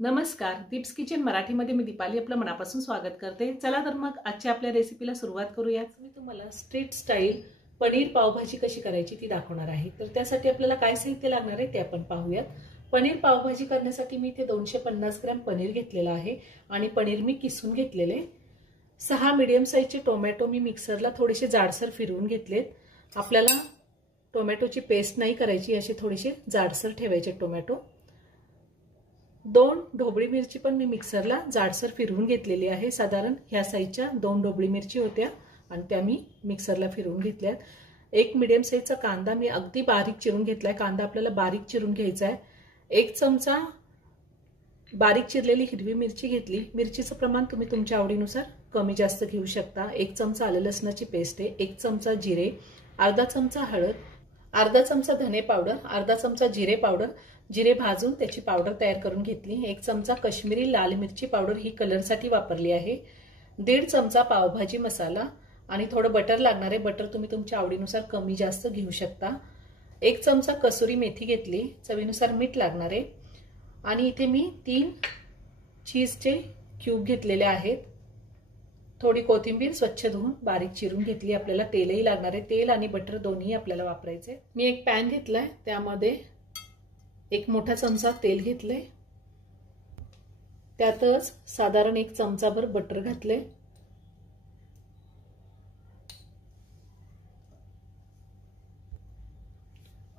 नमस्कार, दीप्स किचन मराठीमध्ये मी दीपाली आपलं मनापासून स्वागत करते। चला तर मग आजच्या आपल्या रेसिपीला सुरुवात करूया। मी तुम्हाला स्ट्रीट स्टाईल पनीर पावभाजी कशी करायची ती दाखवणार आहे। तर त्यासाठी आपल्याला काय साहित्य लागणार आहे ते आपण पाहूयात। पनीर पावभाजी करण्यासाठी मी इथे 250 ग्रॅम पनीर घेतलेला आहे आणि पनीर मी किसून घेतलेले। 6 मीडियम साइजचे टोमॅटो मी मिक्सरला थोडेसे जाडसर फिरवून घेतलेत। आपल्याला टोमॅटोची पेस्ट नाही करायची, असे थोडेसे जाडसर ठेवायचे टोमॅटो। 2 ढोबळी मिरची पण मी मिक्सरला जाडसर फिरवून घेतलेली आहे। साधारण ह्या साइजच्या 2 ढोबळी मिरची होत्या आणि त्या मी मिक्सरला फिरवून घेतल्यात। 1 मीडियम साइजचा कांदा मी अगदी बारीक चिरून घेतलाय। कांदा आपल्याला बारीक चिरून घ्यायचा आहे। 1 चमचा बारीक चिरलेली हिरवी मिरची घेतली। मिरचीचं प्रमाण तुम्ही तुमच्या आवडीनुसार कमी जास्त घेऊ शकता। 1 चमचा आलं लसणाची पेस्ट आहे, 1 चमचा जिरे, अर्धा चमचा हळद, अर्धा चमचा धने पावडर, अर्धा चमचा जिरे पावडर, जिरे भाजून त्याची पावडर तयार करून घेतली। 1 चमचा काश्मीरी लाल मिरची पावडर ही कलरसाठी वापरली आहे। 1.5 चमचा पावभाजी मसाला आणि थोडं बटर लागणार आहे। बटर तुम्ही तुमच्या आवडीनुसार कमी जास्त घेऊ शकता। 1 चमचा कसुरी मेथी घेतली, चवीनुसार मीठ लागणार आहे। आणि इथे मी 3 चीजचे क्यूब घेतलेले आहेत। थोडी कोथिंबीर स्वच्छ धुवून बारीक चिरून घेतली। आपल्याला तेलही लागणार आहे। तेल आणि बटर दोन्ही आपल्याला वापरायचे। मी एक पॅन घेतलाय, त्यामध्ये 1 मोठा चमचा तेल घेतले, त्यातच साधारण 1 चमचाभर बटर घातले।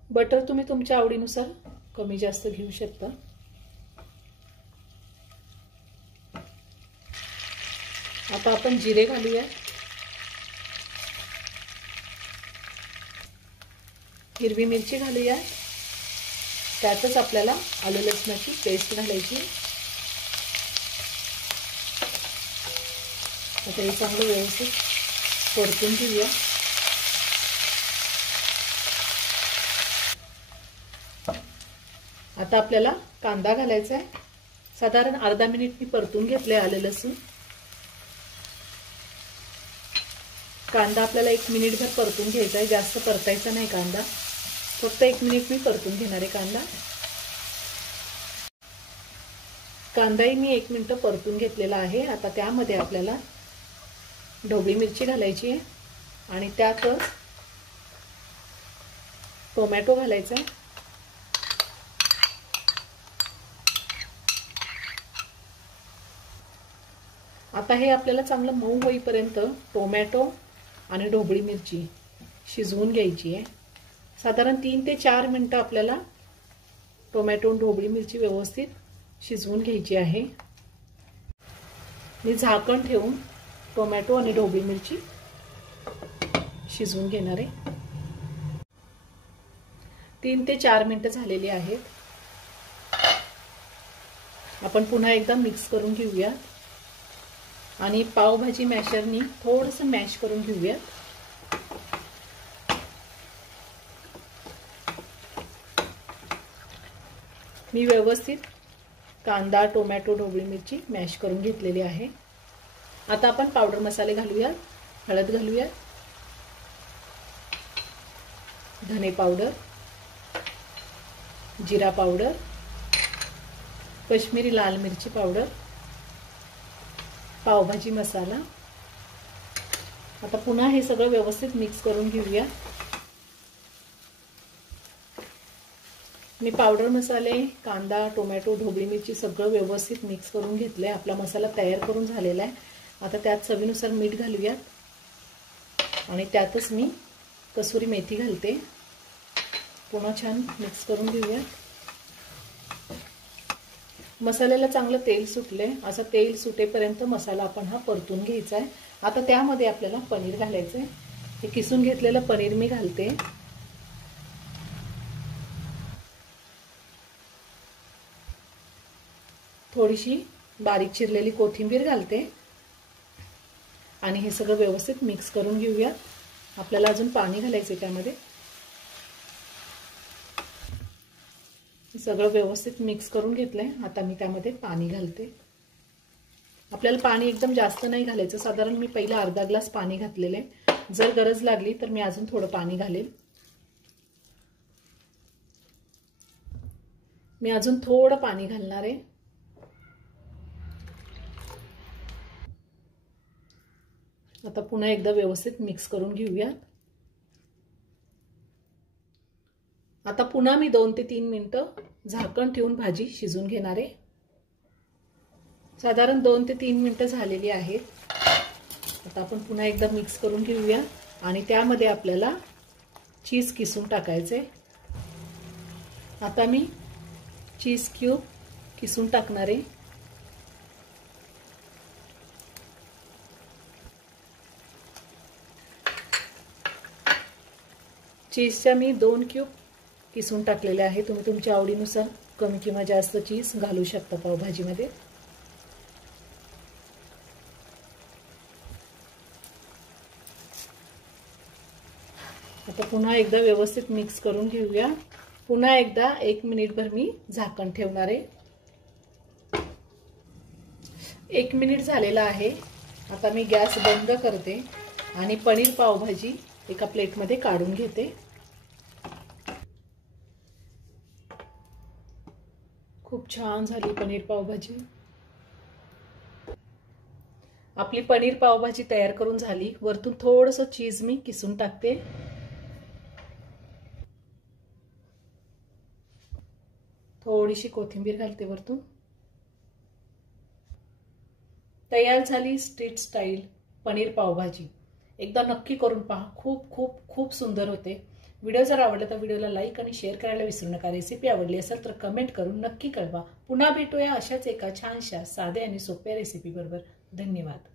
बटर तुम्ही तुमच्या आवडीनुसार कमी जास्त घेऊ शकता। आता आपण जिरे घालूया, हिरवी मिरची घालूया, त्यातच आपल्याला आलं लसणाची पेस्ट घालायची। आता हे चांगलं व्यवस्थित परतून घेऊया। आता आपल्याला कांदा घालायचा आहे। साधारण अर्धा मिनिट मी परतून घेतले आलं लसूण। कांदा आपल्याला 1 मिनिटभर परतून घ्यायचा आहे, जास्त परतायचा नाही कांदा, फक्त 1 मिनिट मी परतून घेणार आहे कांदा। कांदाही मी 1 मिनिट परतून घेतलेला आहे। आता त्यामध्ये आपल्याला ढोबळी मिरची घालायची आहे आणि त्यातच टोमॅटो घालायचा आहे। आता हे आपल्याला चांगलं मऊ होईपर्यंत टोमॅटो आणि ढोबळी मिरची शिजवून घ्यायची आहे। साधारण 3 ते 4 मिनिटं आपल्याला टोमॅटो आणि ढोबळी मिरची व्यवस्थित शिजवून घ्यायची आहे। मी झाकण ठेवून टोमॅटो आणि ढोबळी मिरची शिजवून घेणार आहे। 3 ते 4 मिनिटं झालेली आहेत। आपण पुन्हा एकदा मिक्स करून घेऊया आणि पावभाजी मॅशरनी थोडंसं मॅश करून घेऊया। मी व्यवस्थित कांदा, टोमॅटो, ढोबळी मिरची मॅश करून घेतलेली आहे। आता आपण पावडर मसाले घालूया। हळद घालूया, धने पावडर, जिरा पावडर, काश्मीरी लाल मिरची पावडर, पावभाजी मसाला। आता पुन्हा हे सगळं व्यवस्थित मिक्स करून घेऊया। मी पावडर मसाले, कांदा, टोमॅटो, ढोबळी मिरची सगळं व्यवस्थित मिक्स करून घेतलंय। आपला मसाला तयार करून झालेला आहे। आता त्यात चवीनुसार मीठ घालूया आणि त्यातच मी कसुरी मेथी घालते। पुन्हा छान मिक्स करून घेऊया। मसाल्याला चांगलं तेल सुटले, असं तेल सुटेपर्यंत मसाला आपण हा परतून घ्यायचा आहे। आता त्यामध्ये आपल्याला पनीर घालायचं आहे। हे किसून घेतलेलं पनीर मी घालते। थोडीशी बारीक चिरलेली कोथिंबीर घालते आणि हे सगळं व्यवस्थित मिक्स करून घेऊया। आपल्याला अजून पाणी घालायचे त्यामध्ये। सगळं व्यवस्थित मिक्स करून घेतलंय। आता मी त्यामध्ये पाणी घालते। आपल्याला पाणी एकदम जास्त नाही घालायचं, साधारण मी पहिला अर्धा ग्लास पाणी घातलेले। जर गरज लागली तर मी अजून थोडं पाणी घालेल। मी अजून थोडं पाणी घालणार आहे। आता पुन्हा एकदा व्यवस्थित मिक्स करून घेऊया। आता पुन्हा मी 2 ते 3 मिनिटं झाकण ठेवून भाजी शिजवून घेणार आहे। साधारण 2 ते 3 मिनिटं झालेली आहेत। आता आपण पुन्हा एकदा मिक्स करून घेऊया आणि त्यामध्ये आपल्याला चीज किसून टाकायचे। आता मी चीज क्यूब किसून टाकणार आहे। चीजच्या मी 2 क्यूब किसून टाकलेले आहे। तुम्ही तुमच्या आवडीनुसार कमी किंवा जास्त चीज घालू शकता पावभाजीमध्ये। आता पुन्हा एकदा व्यवस्थित मिक्स करून घेऊया। पुन्हा एकदा 1 मिनिटभर मी झाकण ठेवणार आहे। 1 मिनिट झालेला आहे। आता मी गॅस बंद करते आणि पनीर पावभाजी एका प्लेटमध्ये काढून घेते। खूप छान झाली पनीर पावभाजी। आपली पनीर पावभाजी तयार करून झाली। वरतून थोडंसं चीज मी किसून टाकते। थोडीशी कोथिंबीर घालते वरतून। तयार झाली स्ट्रीट स्टाईल पनीर पावभाजी। एकदा नक्की करून पहा, खूप खूप खूप सुंदर होते। व्हिडिओ जर आवडला तर व्हिडिओला लाईक आणि शेअर करायला विसरू नका। रेसिपी आवडली असेल तर कमेंट करून नक्की कळवा। पुन्हा भेटूया अशाच एका छानशा साध्या आणि सोप्या रेसिपी बरोबर। धन्यवाद।